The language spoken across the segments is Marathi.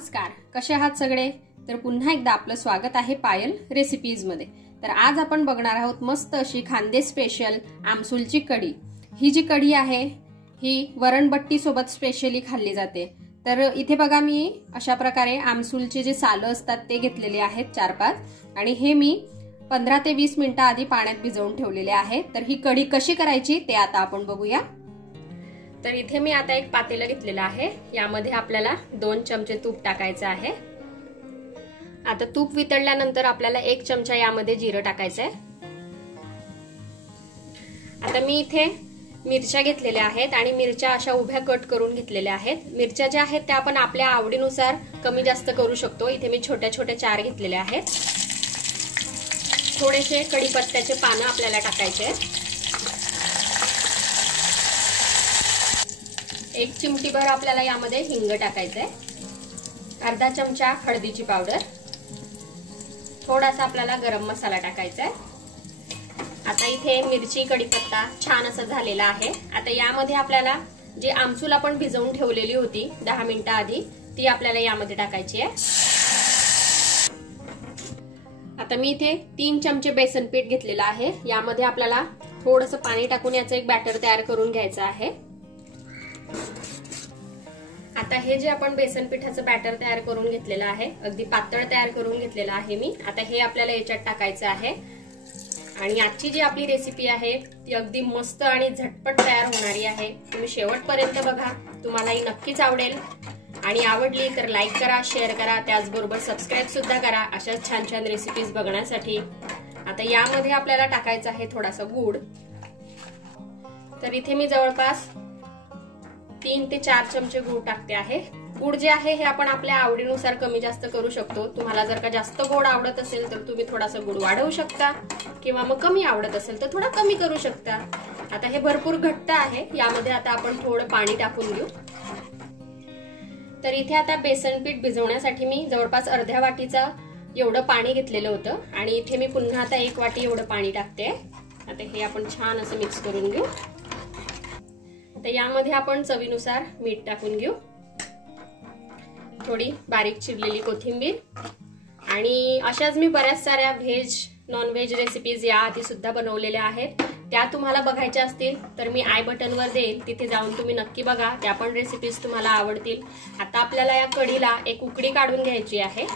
नमस्कार, कसे आहात सगळे? तर पुन्हा एकदा आपलं स्वागत आहे पायल रेसिपीज मध्ये। तर आज आपण बघणार आहोत मस्त अशी खानदेश स्पेशल आमसूलची कढी। ही जी कढी आहे ही वरणबट्टी सोबत स्पेशली खाल्ली जाते। तर इथे बघा मी अशा प्रकारे आमसूलचे जे साल असतात ते घेतलेले आहेत 4-5 आणि हे मी 15 ते 20 मिनिटं आधी पाण्यात भिजवून ठेवलेले आहे। तर ही कढी कशी करायची ते आता आपण बघूया। तर इथे मी आता एक पातेलं घेतलेलं आहे, यामध्ये आपल्याला 2 चमचे तूप टाकायचं आहे। आता तूप वितळल्यानंतर आपल्याला 1 चमचा यामध्ये जिरं टाकायचं आहे। आता मी इथे मिरच्या घेतलेल्या आहेत आणि मिरच्या अशा उभ्या कट करून घेतलेल्या आहेत। मिरच्या ज्या आहेत त्या आपण आपल्या आवडीनुसार कमी जास्त करू शकतो। इथे मी छोट्या छोट्या 4 घेतलेल्या आहेत। थोडेसे कढीपत्त्याचे पानं आपल्याला टाकायचे आहेत। 1 चिमटीभर आपल्याला यामध्ये हिंग टाकायचंय, अर्धा चमचा हळदीची पावडर, थोडासा आपल्याला गरम मसाला टाकायचा आहे। आता इथे मिरची कढीपत्ता छान असं झालेला आहे। आता यामध्ये आपल्याला जे आमसूल आपण भिजवून ठेवलेली होती 10 मिनिटं आधी ती आपल्याला यामध्ये टाकायची आहे। आता मी इथे 3 चमचे बेसन पीठ घेतलेलं आहे, यामध्ये आपल्याला थोडंसं पाणी टाकून याचं एक बॅटर तयार करून घ्यायचं आहे। आता हे जे आपण बेसन पिठाचं बॅटर तयार करून घेतलेलं आहे, अगदी पातळ तयार करून घेतलेलं आहे मी। आता हे आपल्याला याच्यात टाकायचं आहे आणि आजची जी आपली रेसिपी आहे ती अगदी मस्त आणि झटपट तयार होणारी आहे। तुम्ही शेवटपर्यंत बघा, तुम्हाला ही नक्कीच आवडेल आणि आवडली तर लाईक करा, शेअर करा, त्याचबरोबर सबस्क्राईब सुद्धा करा अशाच छान छान रेसिपीज बघण्यासाठी। आता यामध्ये आपल्याला टाकायचं आहे थोडासा गूळ। तर इथे मी जवळपास 3 ते 4 चमचे गूळ टाकते आहे। गूळ जे आहे हे आपण आपल्या आवडीनुसार कमी जास्त करू शकतो। तुम्हाला जर का जास्त गोड आवडत असेल तर तुम्ही थोडासा गूळ वाढवू शकता किंवा मग कमी आवडत असेल तर थोडा कमी करू शकता। आता हे भरपूर घट्ट आहे, यामध्ये आता आपण थोडं पाणी टाकून घेऊ। तर इथे आता बेसन पीठ भिजवण्यासाठी मी जवळपास अर्ध्या वाटीचा एवढं पाणी घेतलेलं होतं आणि इथे मी पुन्हा आता 1 वाटी एवढं पाणी टाकते। आता हे आपण छान असं मिक्स करून घेऊ। आता यामध्ये आपण चवीनुसार मीठ टाकून घेऊ, थोडी बारीक चिरलेली कोथिंबीर आणि अशाच मी बऱ्याच साऱ्या व्हेज नॉन व्हेज रेसिपीज या आधी सुद्धा बनवलेल्या आहेत। त्या तुम्हाला बघायच्या असतील तर मी आय बटनवर देईल, तिथे जाऊन तुम्ही नक्की बघा, त्या पण रेसिपीज तुम्हाला आवडतील। आता आपल्याला या कढीला एक उकळी काढून घ्यायची आहे।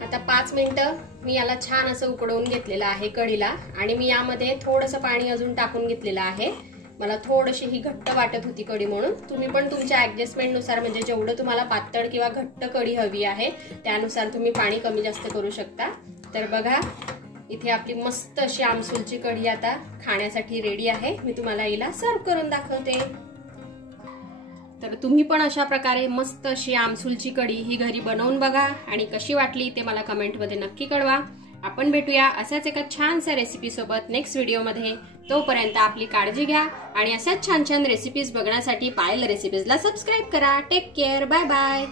आता 5 मिनिटं मी याला छान असं उकळवून घेतलेलं आहे कढीला आणि मी यामध्ये थोडंसं पाणी अजून टाकून घेतलेलं आहे। मला थोडीशी ही घट्ट वाटत होती कढी, म्हणून तुम्ही पण तुमच्या ऍडजस्टमेंट नुसार म्हणजे जेवढं तुम्हाला पातळ किंवा घट्ट कढी हवी आहे त्यानुसार तुम्ही पाणी कमी जास्त करू शकता। तर बघा इथे आपली मस्त अशी आमसूलची कढी आता खाण्यासाठी रेडी आहे। मी तुम्हाला हिला सर्व करून दाखवते। तर तुम्ही पण अशा प्रकारे मस्त अशी आमसूलची कढी ही घरी बनवून बघा आणि कशी वाटली ते मला कमेंट मध्ये नक्की कळवा। आपण भेटूया अशाच एका छानशा रेसिपी सोबत नेक्स्ट व्हिडिओमध्ये। तोपर्यंत आपली काळजी घ्या आणि अशाच छान छान रेसिपीज बघण्यासाठी पायल रेसिपीजला सबस्क्राईब करा। Take care, bye bye.